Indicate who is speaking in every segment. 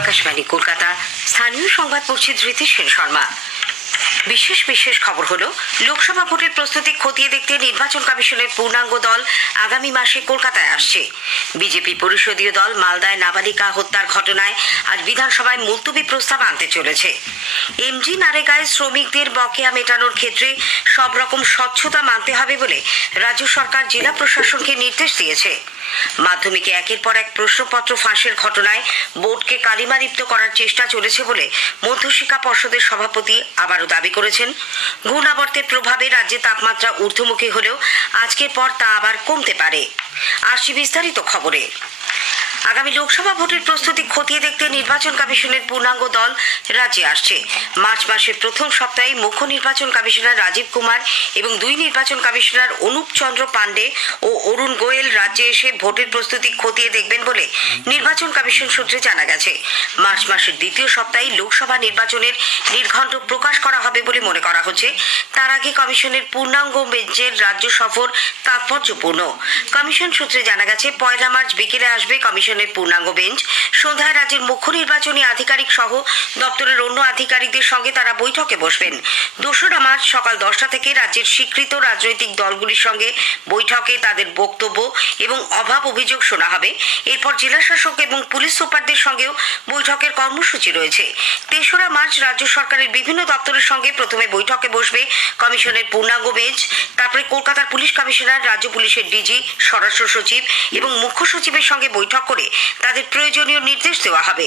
Speaker 1: আকাশবাণী কলকাতা স্থানীয় সংবাদ পড়ছি ধৃতি সেন শর্মা বিশেষ বিশেষ খবর হলো লোকসভা ভোটের প্রস্তুতি খতিয়ে দেখতে নির্বাচন কমিশনের পূর্ণাঙ্গ দল আগামী মাসে কলকাতায় আসছে বিজেপি পরিষদীয় দল মালদায় নাবালিকা হত্যার ঘটনায় আজ বিধানসভায় মুলতুবি প্রস্তাব আনতে চলেছে এমজি নারেগায় শ্রমিকদের বকেয়া মেটানোর ক্ষেত্রে সব রকম স্বচ্ছতা মানতে হবে বলে রাজ্য সরকার জেলা প্রশাসনকে নির্দেশ দিয়েছে মাধ্যমিকে একের পর এক প্রশ্নপত্র ফাঁসের ঘটনায় বোর্ডকে কালিমারিপ্ত করার চেষ্টা চলেছে বলে মধ্যশিক্ষা পর্ষদের সভাপতি আবারও দাবি করেছেন ঘূর্ণাবর্তের প্রভাবে রাজ্যে তাপমাত্রা ঊর্ধ্বমুখী হলেও আজকের পর তা আবার কমতে পারে আসছি বিস্তারিত খবরে আগামী লোকসভা ভোটের প্রস্তুতি খতিয়ে দেখতে নির্বাচন কমিশনের পূর্ণাঙ্গ দল রাজ্যে আসছে মার্চ মাসের প্রথম সপ্তাহে মুখ্য নির্বাচন কমিশনার রাজীব কুমার এবং দুই নির্বাচন কমিশনার অনুপ চন্দ্র পাণ্ডে ও অরুণ গোয়েল রাজ্যে এসে ভোটের প্রস্তুতি খতিয়ে দেখবেন বলে নির্বাচন কমিশন সূত্রে জানা গেছে মার্চ মাসের দ্বিতীয় সপ্তাহে লোকসভা নির্বাচনের নির্ঘণ্ট প্রকাশ করা হবে বলে মনে করা হচ্ছে তার আগে কমিশনের পূর্ণাঙ্গ বেঞ্চের রাজ্য সফর তাৎপর্যপূর্ণ কমিশন সূত্রে জানা গেছে পয়লা মার্চ বিকেলে আসবে কমিশন জনের পূর্ণাঙ্গ বেঞ্চ সন্ধ্যায় রাজ্যের মুখ্য নির্বাচনী আধিকারিক সহ দপ্তরের অন্য আধিকারিকদের সঙ্গে তারা বৈঠকে বসবেন দোসরা মার্চ সকাল দশটা থেকে রাজ্যের স্বীকৃত রাজনৈতিক দলগুলির সঙ্গে বৈঠকে তাদের বক্তব্য এবং অভাব অভিযোগ শোনা হবে এরপর জেলাশাসক এবং পুলিশ সুপারদের সঙ্গেও বৈঠকের কর্মসূচি রয়েছে তেসরা মার্চ রাজ্য সরকারের বিভিন্ন দপ্তরের সঙ্গে প্রথমে বৈঠকে বসবে কমিশনের পূর্ণাঙ্গ বেঞ্চ তারপরে কলকাতার পুলিশ কমিশনার রাজ্য পুলিশের ডিজি স্বরাষ্ট্র সচিব এবং মুখ্য সচিবের সঙ্গে বৈঠক করে তাদের প্রয়োজনীয় নির্দেশ দেওয়া হবে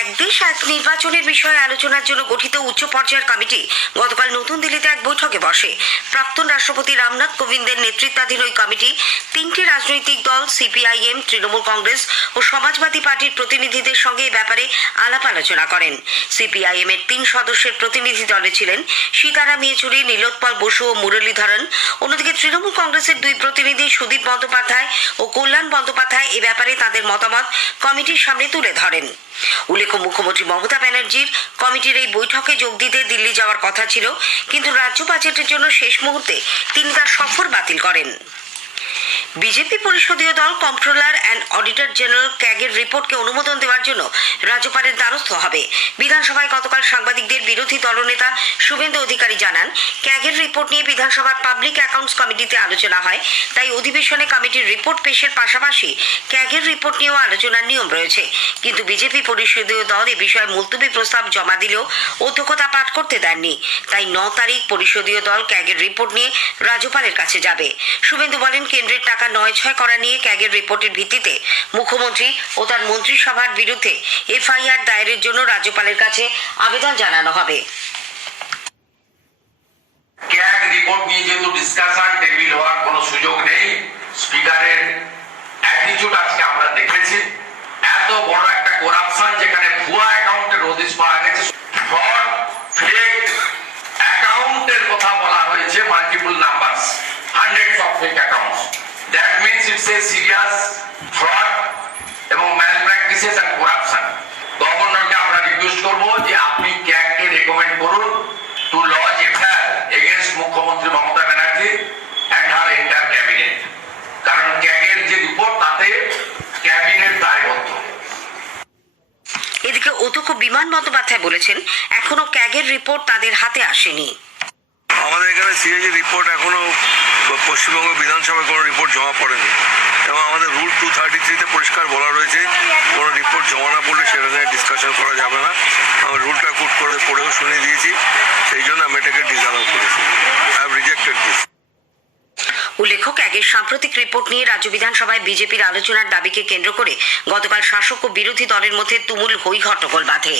Speaker 1: এক দুই সাত নির্বাচনের বিষয়ে আলোচনার জন্য গঠিত উচ্চ পর্যায়ের কমিটি গতকাল নতুন দিল্লিতে এক বৈঠকে বসে প্রাক্তন রাষ্ট্রপতি রামনাথ কোবিন্দের নেতৃত্বাধীন ওই কমিটি তিনটি রাজনৈতিক দল সিপিআইএম তৃণমূল কংগ্রেস ও সমাজবাদী পার্টির প্রতিনিধিদের সঙ্গে এ ব্যাপারে আলাপ আলোচনা করেন সিপিআইএম এর তিন সদস্যের প্রতিনিধি দলে ছিলেন সীতারাম ইয়েচুরি নীলোৎপল বসু ও মুরলীধরন অন্যদিকে তৃণমূল কংগ্রেসের দুই প্রতিনিধি সুদীপ বন্দ্যোপাধ্যায় ও কল্যাণ বন্দ্যোপাধ্যায় এ ব্যাপারে তাদের মতামত কমিটির সামনে তুলে ধরেন উল্লেখ্য মুখ্যমন্ত্রী মমতা ব্যানার্জির কমিটির এই বৈঠকে যোগ দিতে দিল্লি যাওয়ার কথা ছিল কিন্তু রাজ্য বাজেটের জন্য শেষ মুহূর্তে তিনি তার সফর বাতিল করেন বিজেপি পরিষদীয় দল কন্ট্রোলার অ্যান্ড অডিটর জেনারেল ক্যাগের রিপোর্টকে অনুমোদন দেওয়ার জন্য রাজ্যপালের দ্বারস্থ হবে বিধানসভায় গতকাল সাংবাদিকদের বিরোধী দলনেতা শুভেন্দু অধিকারী জানান ক্যাগের রিপোর্ট নিয়ে বিধানসভার পাবলিক অ্যাকাউন্টস কমিটিতে আলোচনা হয় তাই অধিবেশনে কমিটির রিপোর্ট পেশের পাশাপাশি ক্যাগের রিপোর্ট নিয়েও আলোচনার নিয়ম রয়েছে কিন্তু বিজেপি পরিষদীয় দল এ বিষয়ে মুলতুবি প্রস্তাব জমা দিলেও অধ্যক্ষতা পাঠ করতে দেননি তাই ন তারিখ পরিষদীয় দল ক্যাগের রিপোর্ট নিয়ে রাজ্যপালের কাছে যাবে শুভেন্দু বলেন কেন্দ্রের টাকা টাকা নয় ছয় করা নিয়ে ক্যাগের রিপোর্টের ভিত্তিতে মুখ্যমন্ত্রী ও তার মন্ত্রিসভার বিরুদ্ধে এফআইআর দায়েরের জন্য রাজ্যপালের কাছে আবেদন জানানো হবে
Speaker 2: ক্যাগ রিপোর্ট নিয়ে যেহেতু ডিসকাশন টেবিল হওয়ার কোনো সুযোগ নেই স্পিকারের অ্যাটিটিউড আজকে আমরা দেখেছি সিরিয়াস ফ্রড এবং ম্যাল অ্যান্ড করাপশন গভর্নরকে আমরা রিকোয়েস্ট করব যে আপনি ক্যাগকে রেকমেন্ড করুন টু লজ এফআইআর এগেনস্ট মুখ্যমন্ত্রী Mamata Banerjee and her entire cabinet কারণ ক্যাগের যে রিপোর্ট তাতে ক্যাবিনেট দায়বদ্ধ
Speaker 1: এদিকে অধ্যক্ষ বিমান বন্দ্যোপাধ্যায় বলেছেন এখনো ক্যাগের রিপোর্ট তাদের হাতে আসেনি
Speaker 3: আমাদের এখানে সিএজি রিপোর্ট এখনও পশ্চিমবঙ্গ বিধানসভায় কোনো রিপোর্ট জমা পড়েনি এবং আমাদের রুল টু থার্টি থ্রিতে পরিষ্কার বলা রয়েছে কোনো রিপোর্ট জমা না পড়লে সেটা নিয়ে ডিসকাশন করা যাবে না আমি রুলটা কুট করে পড়েও শুনিয়ে দিয়েছি সেই জন্য আমি এটাকে ডিজার্ভ করেছি আই রিজেক্টেড দিস
Speaker 1: উল্লেখক আগের সাম্প্রতিক রিপোর্ট নিয়ে রাজ্য বিধানসভায় বিজেপির আলোচনার দাবিকে কেন্দ্র করে গতকাল শাসক ও বিরোধী দলের মধ্যে তুমুল হৈ হট্টগোল বাঁধে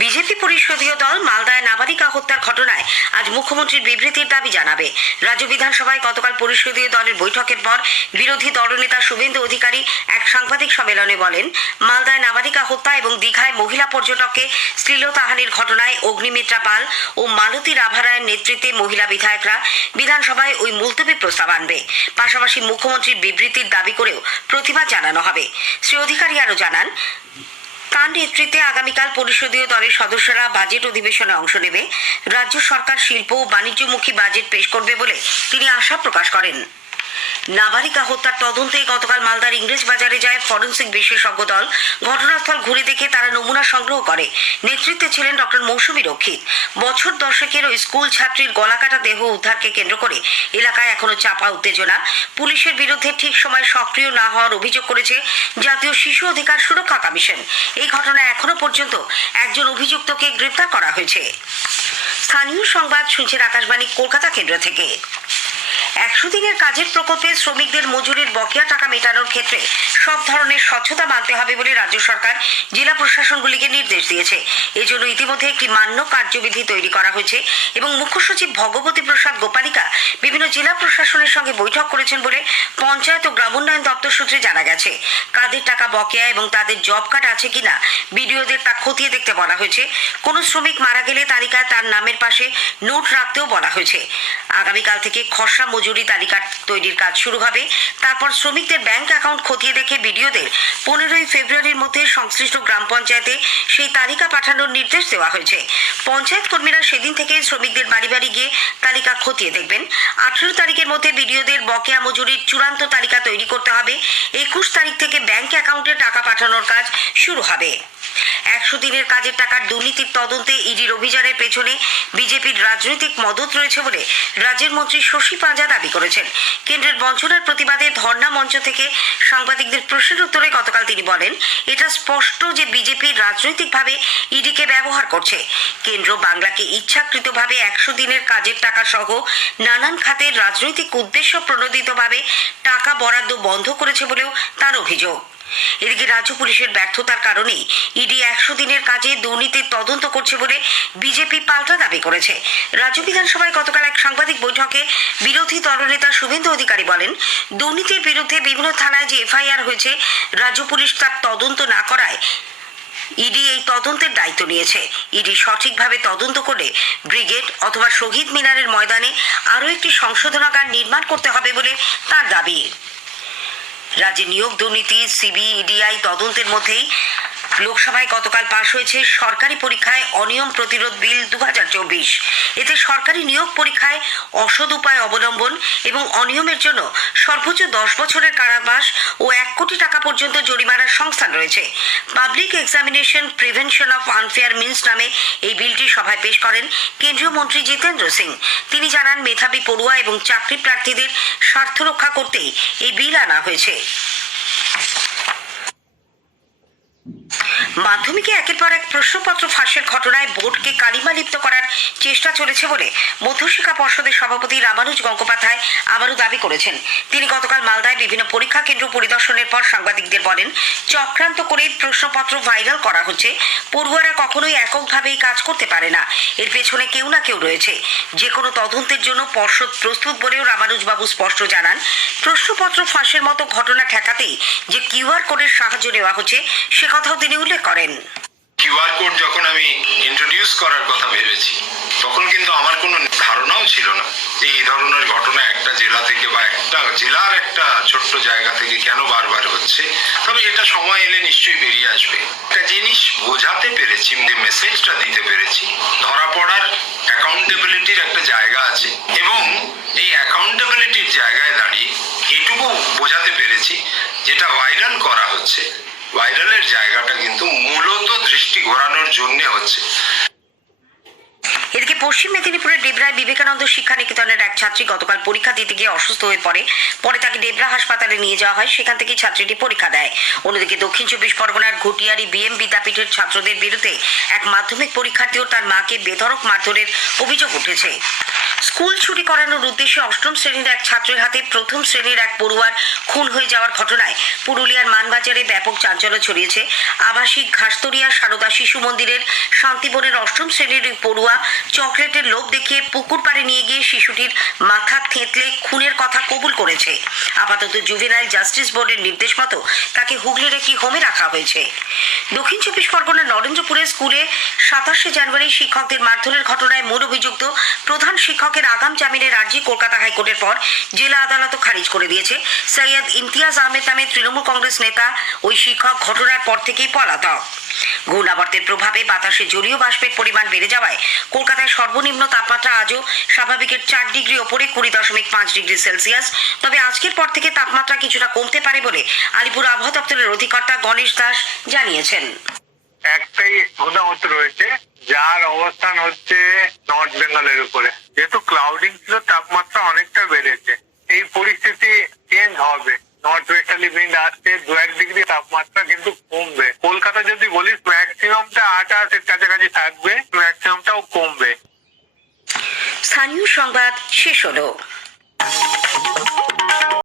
Speaker 1: বিজেপি পরিষদীয় দল মালদায় নাবালিকা হত্যার ঘটনায় আজ মুখ্যমন্ত্রীর বিবৃতির দাবি জানাবে রাজ্য বিধানসভায় গতকাল পরিষদীয় দলের বৈঠকের পর বিরোধী দলনেতা শুভেন্দু অধিকারী এক সাংবাদিক সম্মেলনে বলেন মালদায় নাবালিকা হত্যা এবং দীঘায় মহিলা পর্যটককে শ্লীলতাহানির ঘটনায় অগ্নিমিত্রা পাল ও মালতী রাভারায়ের নেতৃত্বে মহিলা বিধায়করা বিধানসভায় ওই মুলতবি প্রস্তাব আনবে পাশাপাশি মুখ্যমন্ত্রীর বিবৃতির দাবি করেও প্রতিবাদ জানানো হবে শ্রী অধিকারী আরও জানান তার নেতৃত্বে আগামীকাল পরিষদীয় দলের সদস্যরা বাজেট অধিবেশনে অংশ নেবে রাজ্য সরকার শিল্প ও বাণিজ্যমুখী বাজেট পেশ করবে বলে তিনি আশা প্রকাশ করেন নাবালিকা হত্যার তদন্তে গতকাল মালদার ইংরেজ বাজারে যায় ফরেন্সিক বিশেষজ্ঞ দল ঘটনাস্থল ঘুরে দেখে তারা নমুনা সংগ্রহ করে নেতৃত্বে ছিলেন ডক্টর মৌসুমী রক্ষিত বছর দশেকেরও স্কুল ছাত্রীর গলাকাটা দেহ উদ্ধারকে কেন্দ্র করে এলাকায় এখনো চাপা উত্তেজনা পুলিশের বিরুদ্ধে ঠিক সময় সক্রিয় না হওয়ার অভিযোগ করেছে জাতীয় শিশু অধিকার সুরক্ষা কমিশন এই ঘটনায় এখনো পর্যন্ত একজন অভিযুক্তকে গ্রেপ্তার করা হয়েছে স্থানীয় সংবাদ শুনছেন আকাশবাণী কলকাতা কেন্দ্র থেকে একশো দিনের কাজের প্রকল্পে শ্রমিকদের মজুরির বকেয়া টাকা মেটানোর ক্ষেত্রে সব ধরনের স্বচ্ছতা মানতে হবে বলে রাজ্য সরকার জেলা প্রশাসনগুলিকে নির্দেশ দিয়েছে এজন্য ইতিমধ্যে একটি মান্য কার্যবিধি তৈরি করা হয়েছে এবং মুখ্য সচিব ভগবতী প্রসাদ গোপালিকা বিভিন্ন জেলা প্রশাসনের সঙ্গে বৈঠক করেছেন বলে পঞ্চায়েত ও গ্রামোন্নয়ন দপ্তর সূত্রে জানা গেছে কাদের টাকা বকেয়া এবং তাদের জব কার্ড আছে কিনা বিডিওদের তা খতিয়ে দেখতে বলা হয়েছে কোনো শ্রমিক মারা গেলে তালিকায় তার নামের পাশে নোট রাখতেও বলা হয়েছে আগামীকাল থেকে খসড়া মজুরি তালিকা তৈরির কাজ শুরু হবে তারপর শ্রমিকদের ব্যাংক অ্যাকাউন্ট খতিয়ে দেখে বিডিওদের পনেরোই ফেব্রুয়ারির মধ্যে সংশ্লিষ্ট গ্রাম পঞ্চায়েতে সেই তালিকা পাঠানোর নির্দেশ দেওয়া হয়েছে পঞ্চায়েত কর্মীরা সেদিন থেকে শ্রমিকদের বাড়ি বাড়ি গিয়ে তালিকা খতিয়ে দেখবেন আঠেরো তারিখের মধ্যে বিডিওদের বকেয়া মজুরির চূড়ান্ত তালিকা তৈরি করতে হবে একুশ তারিখ থেকে ব্যাংক অ্যাকাউন্টে টাকা পাঠানোর কাজ শুরু হবে একশো দিনের কাজের টাকার দুর্নীতির তদন্তে ইডির অভিযানের পেছনে বিজেপির রাজনৈতিক মদত রয়েছে বলে রাজ্যের মন্ত্রী শশী পাঁজা দাবি করেছেন কেন্দ্রের বঞ্চনার প্রতিবাদে ধর্ণা মঞ্চ থেকে সাংবাদিকদের প্রশ্নের উত্তরে গতকাল তিনি বলেন এটা স্পষ্ট যে বিজেপি রাজনৈতিকভাবে ইডিকে ব্যবহার করছে কেন্দ্র বাংলাকে ইচ্ছাকৃতভাবে একশো দিনের কাজের টাকা সহ নানান খাতের রাজনৈতিক উদ্দেশ্য প্রণোদিতভাবে টাকা বরাদ্দ বন্ধ করেছে বলেও তার অভিযোগ এদিকে রাজ্য পুলিশের ব্যর্থতার কারণে ইডি একশো দিনের কাজে দুর্নীতির তদন্ত করছে বলে বিজেপি পাল্টা দাবি করেছে রাজ্য বিধানসভায় গতকাল এক সাংবাদিক বৈঠকে বিরোধী দলনেতা শুভেন্দু অধিকারী বলেন দুর্নীতির বিরুদ্ধে বিভিন্ন থানায় যে এফআইআর হয়েছে রাজ্য পুলিশ তার তদন্ত না করায় ইডি এই তদন্তের দায়িত্ব নিয়েছে ইডি সঠিকভাবে তদন্ত করে ব্রিগেড অথবা শহীদ মিনারের ময়দানে আরও একটি সংশোধনাগার নির্মাণ করতে হবে বলে তার দাবি রাজ্যে নিয়োগ দুর্নীতি সিবিইডিআই তদন্তের মধ্যেই লোকসভায় গতকাল পাশ হয়েছে সরকারি পরীক্ষায় অনিয়ম প্রতিরোধ বিল দু এতে সরকারি নিয়োগ পরীক্ষায় অসদ উপায় অবলম্বন এবং অনিয়মের জন্য সর্বোচ্চ দশ বছরের কারাবাস ও এক কোটি টাকা পর্যন্ত জরিমানার সংস্থান রয়েছে public examination prevention of unfair means নামে এই বিলটি সভায় পেশ করেন কেন্দ্রীয় মন্ত্রী জিতেন্দ্র সিং তিনি জানান মেধাবী পড়ুয়া এবং চাকরি প্রার্থীদের স্বার্থ রক্ষা করতেই এই বিল আনা হয়েছে মাধ্যমিকে একের পর এক প্রশ্নপত্র ফাঁসের ঘটনায় বোর্ডকে লিপ্ত করার চেষ্টা চলেছে বলে মধ্যশিক্ষা পর্ষদের সভাপতি রামানুজ গঙ্গোপাধ্যায় আবারও দাবি করেছেন তিনি গতকাল মালদায় বিভিন্ন পরীক্ষা কেন্দ্র পরিদর্শনের পর সাংবাদিকদের বলেন চক্রান্ত করে প্রশ্নপত্র ভাইরাল করা হচ্ছে পড়ুয়ারা কখনোই এককভাবে এই কাজ করতে পারে না এর পেছনে কেউ না কেউ রয়েছে যে কোনো তদন্তের জন্য পর্ষদ প্রস্তুত বলেও রামানুজবাবু স্পষ্ট জানান প্রশ্নপত্র ফাঁসের মতো ঘটনা ঠেকাতেই যে কিউআর কোডের সাহায্য নেওয়া হচ্ছে সে কথাও তিনি উল্লেখ করেন
Speaker 4: কিউআর কোড যখন আমি ইন্ট্রোডিউস করার কথা ভেবেছি তখন কিন্তু আমার কোনো ধারণাও ছিল না যে এই ধরনের ঘটনা একটা জেলা থেকে বা একটা জেলার একটা ছোট্ট জায়গা থেকে কেন বারবার হচ্ছে তবে এটা সময় এলে নিশ্চয়ই বেরিয়ে আসবে একটা জিনিস বোঝাতে পেরেছি যে মেসেজটা দিতে পেরেছি ধরা পড়ার অ্যাকাউন্টেবিলিটির একটা জায়গা আছে এবং এই অ্যাকাউন্টেবিলিটির জায়গায় দাঁড়িয়ে এটুকু বোঝাতে পেরেছি যেটা ভাইরাল করা হচ্ছে ভাইরালের জায়গাটা কিন্তু মূলত দৃষ্টি ঘোরানোর জন্য হচ্ছে
Speaker 1: এদিকে পশ্চিম মেদিনীপুরের ডেবরায় বিবেকানন্দ শিক্ষা নিকেতনের এক ছাত্রী গতকাল পরীক্ষা দিতে গিয়ে অসুস্থ হয়ে পড়ে পরে তাকে ডেবরা হাসপাতালে নিয়ে যাওয়া হয় সেখান থেকেই ছাত্রীটি পরীক্ষা দেয় অন্যদিকে দক্ষিণ চব্বিশ পরগনার ঘটিয়ারি বিএম বিদ্যাপীঠের ছাত্রদের বিরুদ্ধে এক মাধ্যমিক পরীক্ষার্থী ও তার মাকে বেধরক মারধরের অভিযোগ উঠেছে স্কুল ছুটি করানোর উদ্দেশ্যে অষ্টম শ্রেণীর এক ছাত্রের হাতে প্রথম শ্রেণীর এক পড়ুয়ার খুন হয়ে যাওয়ার ঘটনায় পুরুলিয়ার মানবাজারে ব্যাপক চাঞ্চল্য ছড়িয়েছে আবাসিক ঘাসতরিয়া সারদা শিশু মন্দিরের শান্তিপুরের অষ্টম শ্রেণীর পড়ুয়া চকলেটের লোভ দেখিয়ে পুকুর পাড়ে নিয়ে গিয়ে শিশুটির মাথা থেঁতলে খুনের কথা কবুল করেছে আপাতত জুভেনাইল জাস্টিস বোর্ডের নির্দেশ মতো তাকে হুগলির একটি হোমে রাখা হয়েছে দক্ষিণ চব্বিশ পরগনার নরেন্দ্রপুরের স্কুলে সাতাশে জানুয়ারি শিক্ষকদের মারধরের ঘটনায় মূল অভিযুক্ত প্রধান শিক্ষক পক্ষের আগাম জামিনের আর্জি কলকাতা হাইকোর্টের পর জেলা আদালত খারিজ করে দিয়েছে সৈয়দ ইমতিয়াজ আহমেদ নামে তৃণমূল কংগ্রেস নেতা ওই শিক্ষক ঘটনার পর থেকেই পলাতক ঘূর্ণাবর্তের প্রভাবে বাতাসে জলীয় বাষ্পের পরিমাণ বেড়ে যাওয়ায় কলকাতায় সর্বনিম্ন তাপমাত্রা আজও স্বাভাবিকের চার ডিগ্রি ওপরে কুড়ি দশমিক পাঁচ ডিগ্রি সেলসিয়াস তবে আজকের পর থেকে তাপমাত্রা কিছুটা কমতে পারে বলে আলিপুর আবহাওয়া দপ্তরের অধিকর্তা গণেশ দাস জানিয়েছেন
Speaker 5: একটাই অনাহত রয়েছে যার অবস্থান হচ্ছে নর্থ বেঙ্গলের উপরে যেহেতু ক্লাউডিং ছিল তাপমাত্রা অনেকটা বেড়েছে এই পরিস্থিতি চেঞ্জ হবে নর্থ ওয়েস্টার্লি উইন্ড আসছে দু এক ডিগ্রি তাপমাত্রা কিন্তু কমবে কলকাতা যদি বলিস ম্যাক্সিমামটা আঠাশের কাছাকাছি থাকবে ম্যাক্সিমামটাও কমবে
Speaker 1: স্থানীয় সংবাদ শেষ হলো